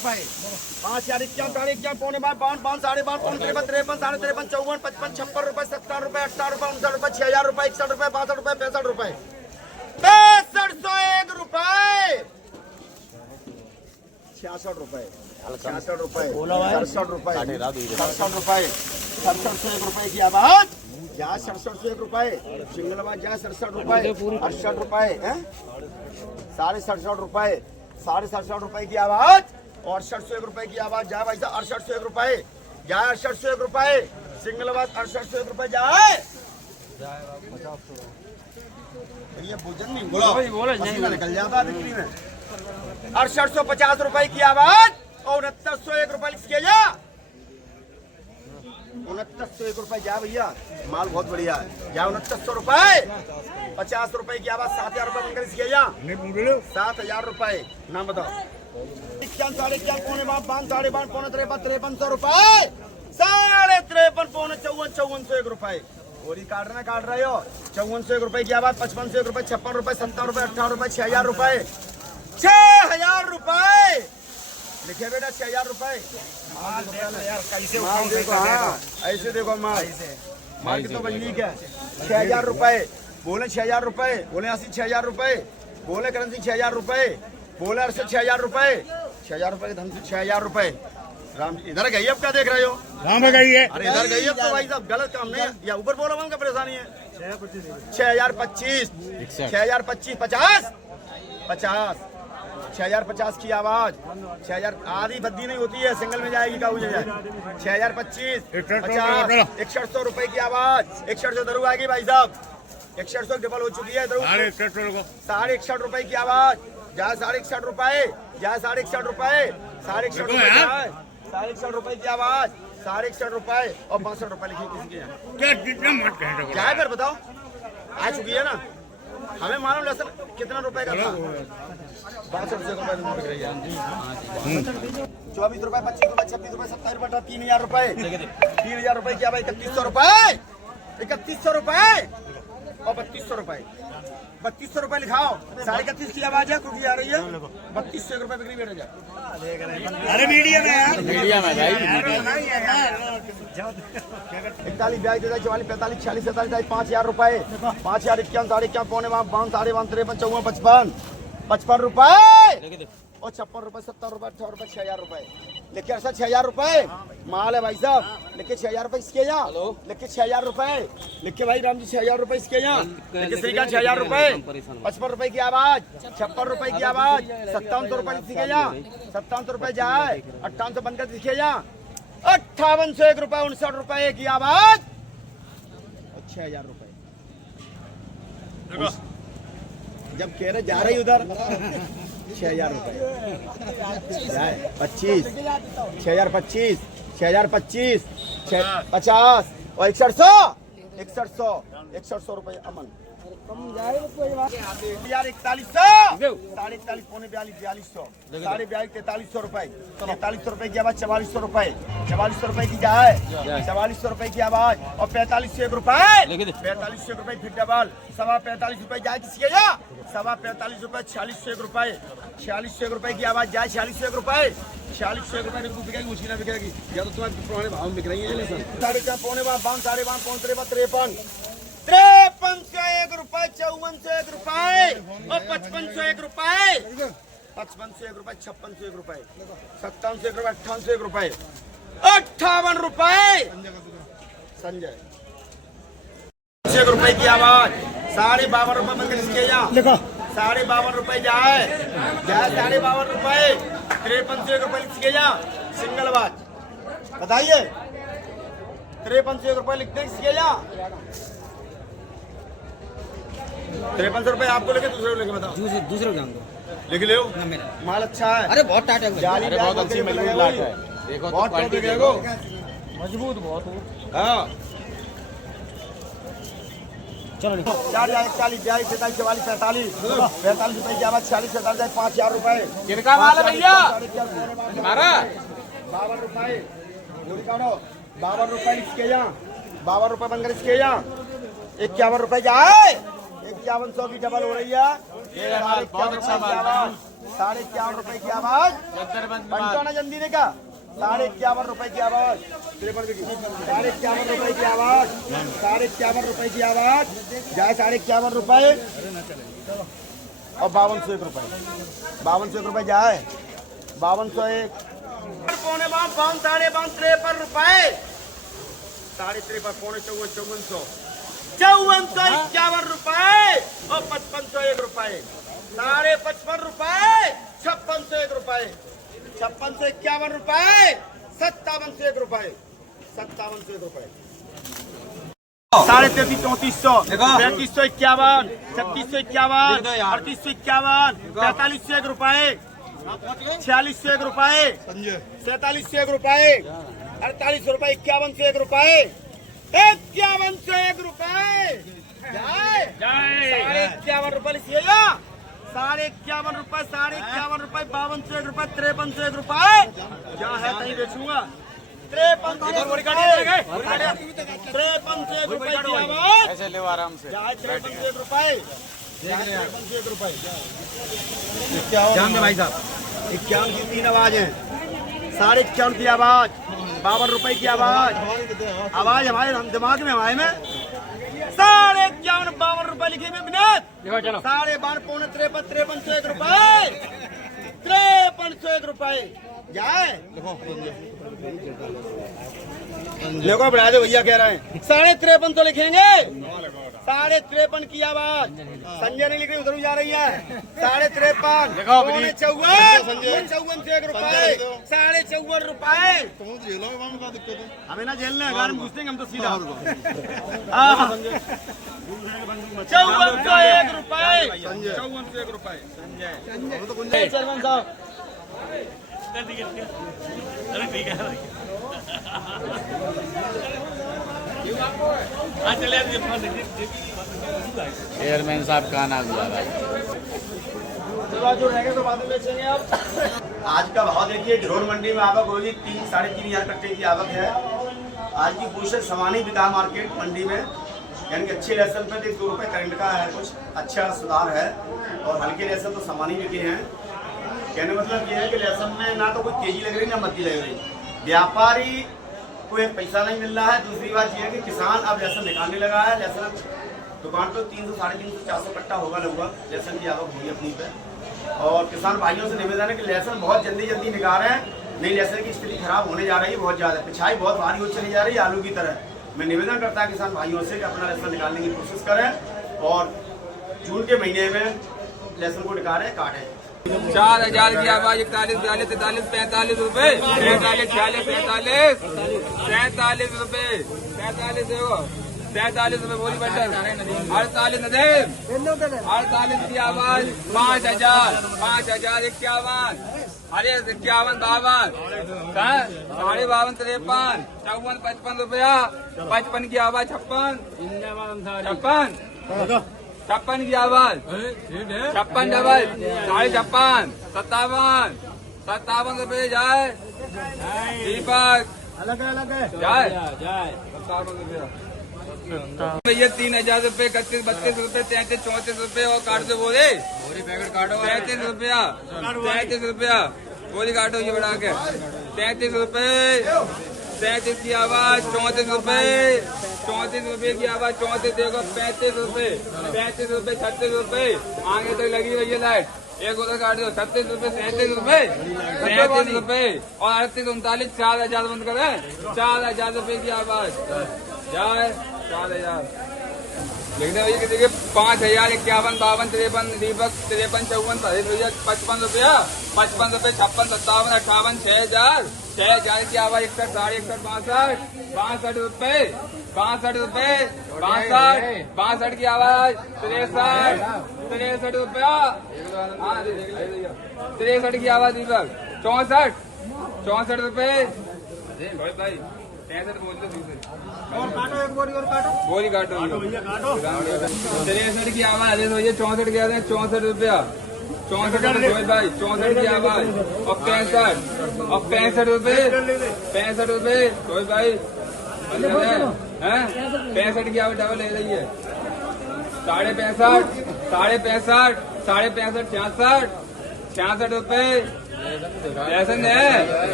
रुपए 5 4 51 साढ़े 51 पौने 52 52 साढ़े 52 पौने 53 53 साढ़े 53 54 55 56 रुपए 57 रुपए 58 रुपए 59 रुपए 6000 रुपए 61 रुपए 62 रुपए 65 रुपए 6501 रुपए 66 रुपए 66 रुपए 67 रुपए 67 रुपए 6701 रुपए की आवाज जा 6701 रुपए सिंगलवा जा 67 रुपए 68 रुपए 67.5 रुपए 67.5 रुपए की आवाज और 6801 रुपए की आवाज जा भाई साहब 6801 रुपए जा 6801 रुपए सिंगलवा 6801 रुपए जाए ये भोजन नहीं बोलो निकल जाता बिक्री में 6850 रुपए की आवाज और 6901 रुपए लिखिए जा 6901 रुपए जा भैया माल बहुत बढ़िया है जा 6900 रुपए 50 रुपए की आवाज 7000 रुपए बनकर लिखिए जा 7000 रुपए नाम बताओ 51 साढ़े 51 पौने 52 साढ़े 52 पौने 53 5300 रुपए 53 पौने 54 5401 रुपए गोरी काट रहे हो 5401 रुपए की आवाज 5501 रुपए 56 रुपए 57 रुपए 58 रुपए 6000 रुपए 6000 रुपए लिखे बेटा 6000 रुपए माल देखो हाँ ऐसे देखो माल की तो बजनी क्या 6000 रुपए बोले 6000 रुपए बोले 6000 रुपए बोले करेंसी 6000 रुपए बोले 6000 रुपए 6000 रुपए के धन से 6000 रुपए राम जी इधर गई अब क्या देख रहे हो राम गई है अरे इधर गई अब तो भाई साहब गलत काम नहीं या ऊपर बोलो वहाँ का परेशानी है 6025 6025 50 50 6050 की आवाज 6000 आधी बद्दी नहीं होती है सिंगल में जाएगी का 6025 50 6100 रुपए की आवाज 6100 दरू आएगी भाई साहब 6100 डबल हो चुकी है 61 रुपए की आवाज जा 61 रुपए जा 61 रुपए 61 रुपए की आवाज 61 रुपए और 62 रुपए लिखिए किसी के क्या है फिर बताओ आ चुकी है ना हमें मालूम लहसुन कितना रुपए का था 62 रुपए 24 रुपए 25 रुपए 26 रुपए 27 रुपए 3000 रुपए 3000 रुपए की आवाज 3100 रुपए 3100 रुपए और 3200 रुपए 3200 रुपए लिखाओ 31.5 की आवाज है क्योंकि आ रही है 3200 रुपए बिक्री बैठ जाए अरे मीडिया में 41 42 44 45 46 47 5000 रुपए 5000 51 साढ़े 51 पौने 52 साढ़े 53 54 55 55 रुपए और 56 रुपए 70 रुपए 18 रुपए 6000 रुपए लिखे 6000 रुपए माल है भाई साहब लिखे 6000 रुपए इसके यहाँ लिखे 6000 रुपए लिखे भाई राम जी 6000 रुपए इसके यहाँ लिखे श्रीकांत 6000 रुपए 55 रुपए की आवाज 56 रुपए की आवाज 5700 रुपए लिखे यहाँ 5700 रुपए जाए 5800 बनकर लिखे यहाँ 5801 रुपए 59 रुपए की आवाज 6000 रुपए जब कह रहे जा रही उधर 6000 रुपए 25 6025 6025 50 और 6100 रुपए अमन यार 4100 साढ़े 41 पौने 42 4200 साढ़े 4300 रुपए 4300 रुपए की आवाज 4400 रुपए 4400 रुपए की जाए 4400 रुपए की आवाज और 4501 रुपए 4501 रुपए फिर डबल 45 रुपए जाए किसी के 45 रुपए 4601 रुपए 4601 रुपए की आवाज जाए 4601 रुपए 4601 रुपए बिकेगी मुझकी ना बिकेगी या तो तुम्हारे पुराने भाव में बिक रही है साढ़े 4 पौने 52 साढ़े 52 पौने 53 5301 रुपए 5401 रुपए और 5501 रुपए 5501 रुपए 5601 रुपए 5701 रुपए 5801 रुपए 58 रुपए संजय 1 रुपए की आवाज 52.5 रुपए में किसके यहाँ 52.5 रुपए जाए 52.5 रुपए 5301 रुपए किसके यहाँ सिंगल आवाज बताइए 5301 रुपए लिखते किसके यहाँ 5300 रुपए आपको लेके दूसरे लेके बताओ दूसरे जान दो लिख ले माल अच्छा है अरे बहुत टाइट है अरे बहुत अच्छी मजबूत लाट है देखो बहुत क्वालिटी देखो मजबूत बहुत हो हाँ चलो 4 41 42 43 44 45 रुपए की आवाज 40 47 5000 रुपए किनका माल है भैया हमारा 52 रुपए गोली काटो 52 रुपए इसके यहाँ 52 रुपए बनकर इसके यहाँ 51 रुपए जाए 5100 की डबल हो रही है। बहुत अच्छा माल। 51 रुपए की आवाज। पंचाना जंदीने का 51 रुपए की आवाज। 51 रुपए की आवाज। 51 रुपए की आवाज जाए 51 रुपए और 5201 रुपए। 5201 रुपए जाए 5201 पौने 52 साढ़े 53 रुपए 53 पौने 5400 5451 रुपए और 5501 रुपए 55 रुपए 5601 रुपए 5651 रुपए 5701 रुपए 5701 रुपए 33 3400 3551 3651 3851 4501 रुपए 4601 रुपए 4701 रुपए 48 रुपए 5101 रुपए 5101 रुपए 51 रुपए लिखिएगा 51 रुपए 51 रुपए 5201 रुपए 5301 रुपए क्या है कहीं बेचूंगा 5301 रुपए की आवाज ऐसे ले आराम से 5301 रुपए 5301 रुपए जान दे भाई साहब 51 की 3 आवाज है 51.5 की आवाज 52 रुपए की आवाज आवाज हमारे हम दिमाग में हमारे में 51.5 52 रुपए लिखे में विनोद 52 पौने 53 रुपए 5301 रुपए जाए देखो बढ़ा दे भैया कह रहे हैं 53.5 तो लिखेंगे 53.5 की आवाज संजय ने लिख रही उधर जा रही है 53.5 पौने 54 रुपए 54 रुपए हमें ना जेल में घर में घुसते हम तो सीधा 5401 रुपए 5401 रुपए संजय चरमन साहब चेयरमैन साहब का नाम हुआ भाई जो रहेंगे तो बाद में बेचेंगे आप आज का भाव देखिए घरोल मंडी में आवक होगी 3-3.5 कट्टे की आवक है। आज की पोषक सामान ही बिका मार्केट मंडी में यानी कि अच्छे लहसुन पे 2 रुपए करंट का है कुछ अच्छा सुधार है और हल्के लहसुन तो सामान ही बिके हैं। कहने मतलब ये है कि लहसुन में ना तो कोई तेजी लग रही ना मद्दी लग रही व्यापारी को पैसा नहीं मिल रहा है। दूसरी बात यह है कि किसान अब लहसुन निकालने लगा है। लहसुन दुकान पर 300 350 400 कट्टा होगा लगभग लहसुन की आवक होगी अपनी पे और किसान भाइयों से निवेदन है कि लहसुन बहुत जल्दी निकाल रहे हैं नहीं लहसुन की स्थिति खराब होने जा रही है बहुत ज़्यादा पिछाई बहुत भारी हो चली जा रही है आलू की तरह। मैं निवेदन करता है किसान भाइयों से कि अपना लहसुन निकालने की कोशिश करें और जून के महीने में लहसुन को निकालें काटें। 4000 की आवाज 41 42 43 45 रुपए 46 46 47 रुपए 47 रुपए बोली बटन 48 नदेव 48 की आवाज 5000 51 अरे 51 52 52 53 54 55 रुपया 55 की आवाज 56 की आवाज 56 डबल 56 57 रुपये जाए दीपक जाए 57 रुपया भैया 3000 रुपये 31 32 रुपये 33 34 रुपये और काट दो बोले 33 रुपया बोली काटो ये बढ़ा के 33 रुपये 33 की आवाज 34 रुपये की आवाज 34 देखो 35 रुपये 36 रुपये आगे तक लगी हुई है लाइट एक उधर काट दो 36 रुपये 37 रुपये और 38 39 4000 बंद करें 4000 रुपये की आवाज जाए 4000 लिखने भैया देखिए 5000 51 52 53 दीपक 53 54 भैया 55 रुपया 56 रुपये 56 57 58 6000 की आवाज 61 62 रुपये 62 की आवाज 63 रुपया 63 की आवाज दीपक 64 रुपये भाई 63 बोलते बोली काटो 63 की आवाज 64 की आवाज 64 रुपया 64 भाई 64 की आवाज और 65 रुपये कोई भाई 65 की आवाज डबल ले रही है 65 66 66 66 66 रुपए। जैसन है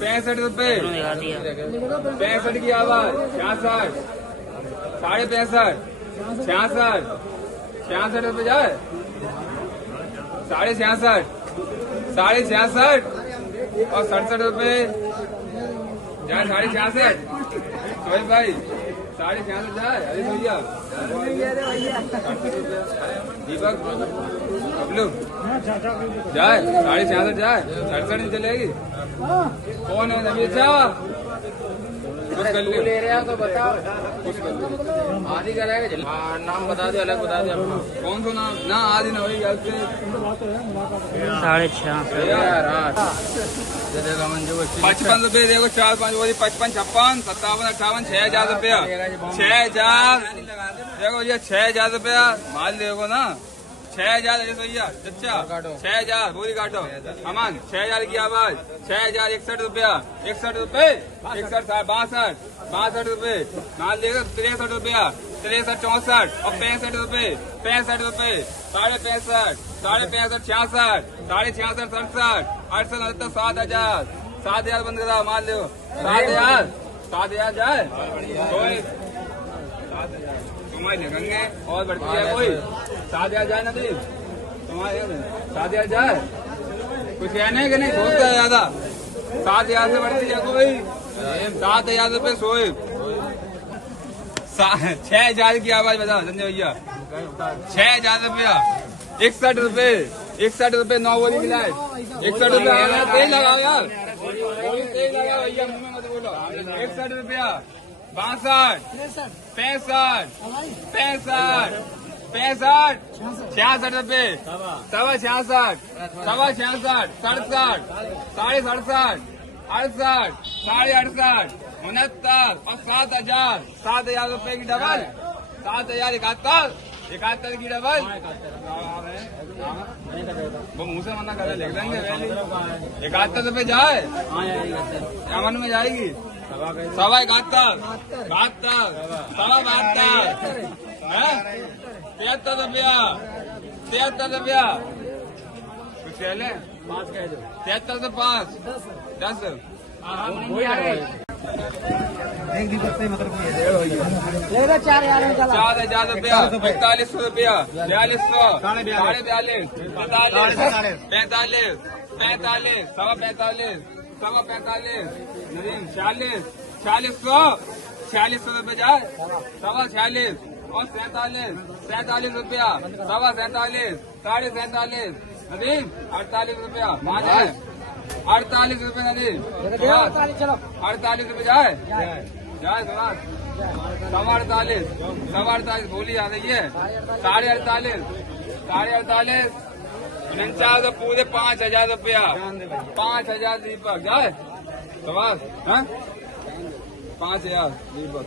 65 रुपए। 65 की आवाज 66, 65.5, 66, 66 रुपए जाए। 66.5, 66.5 और 67 रुपए जाए। 66.5 सोहेल भाई 66.5 जाए। अरे भैया दीपक बबलू जाए 66.5 जाए। 67 नहीं चलेगी। कौन है नबी? अच्छा कुछ कर ले रहे हो तो बताओ। कुछ कर लो आदि करेगा। नाम बता दो, अलग बता दो अपना। कौन सा नाम? ना आदि ना वही 55 रुपए देखो। 4, 5 वो 55, 56, 57, 58, 6,000 रुपया। 6,000 देखो ये 6,000 रुपया माल देखो ना। 6,000 भैया चच्चा 6,000 बोरी काटो अमन। 6,000 की आवाज 6,000 61 रुपया। 61 रुपए 61, 62, 62 रुपए माल देखो। 63 रुपया 63, 64 और 65 रुपए 65 रुपए। 65.5, 65.5, 66, 66.5, 67, 68, 69, 7,000 7,000 बंद करा माल देखो। 7,000 7,000 जाए। तुम्हारे लगेंगे और बढ़ती है कोई। 7,000 जाए ना दी तुम्हारे 7,000 जाए। कुछ कहने कि नहीं सोचता है ज्यादा। 7,000 से बढ़ती है कोई। 7,000 रुपए सोए। 6,000 की आवाज बताओ संजय भैया। 6,000 रुपया 61 रुपए 61 रुपए 9 बोली मिलाए। 61 रुपया तेज लगाओ यार। तेज लगाओ भैया मुंह में मत बोलो। 61 रुपया 62, 65, 65, 65, 66 रुपए 66, 66, 67, 67, 68, 68, 69 और 7,000 7,000 रुपए की डबल। 7,000 71 की डबल। वो मुंह से मना कर लिख देंगे। 71 रुपए जाए। अमन में जाएगी 71, 72, 72, 73 रुपया 73 रुपया। कुछ कह ले 73 से 5 10 4,000 रुपया 45 रुपया 4200 42, 45, 45, 45, 45, 45, 46, 4600 रुपये जाए। 46 और 47 रुपया 47, 47, नदीम 48 रुपया मान जाए। 48 रुपये नदीम 48 रुपये जाए। जाए 48 बोली आ रही है। 48, 48, 49 तो पूरे 5,000 रुपया 5,000 दीपक जाए। 5,000 दीपक।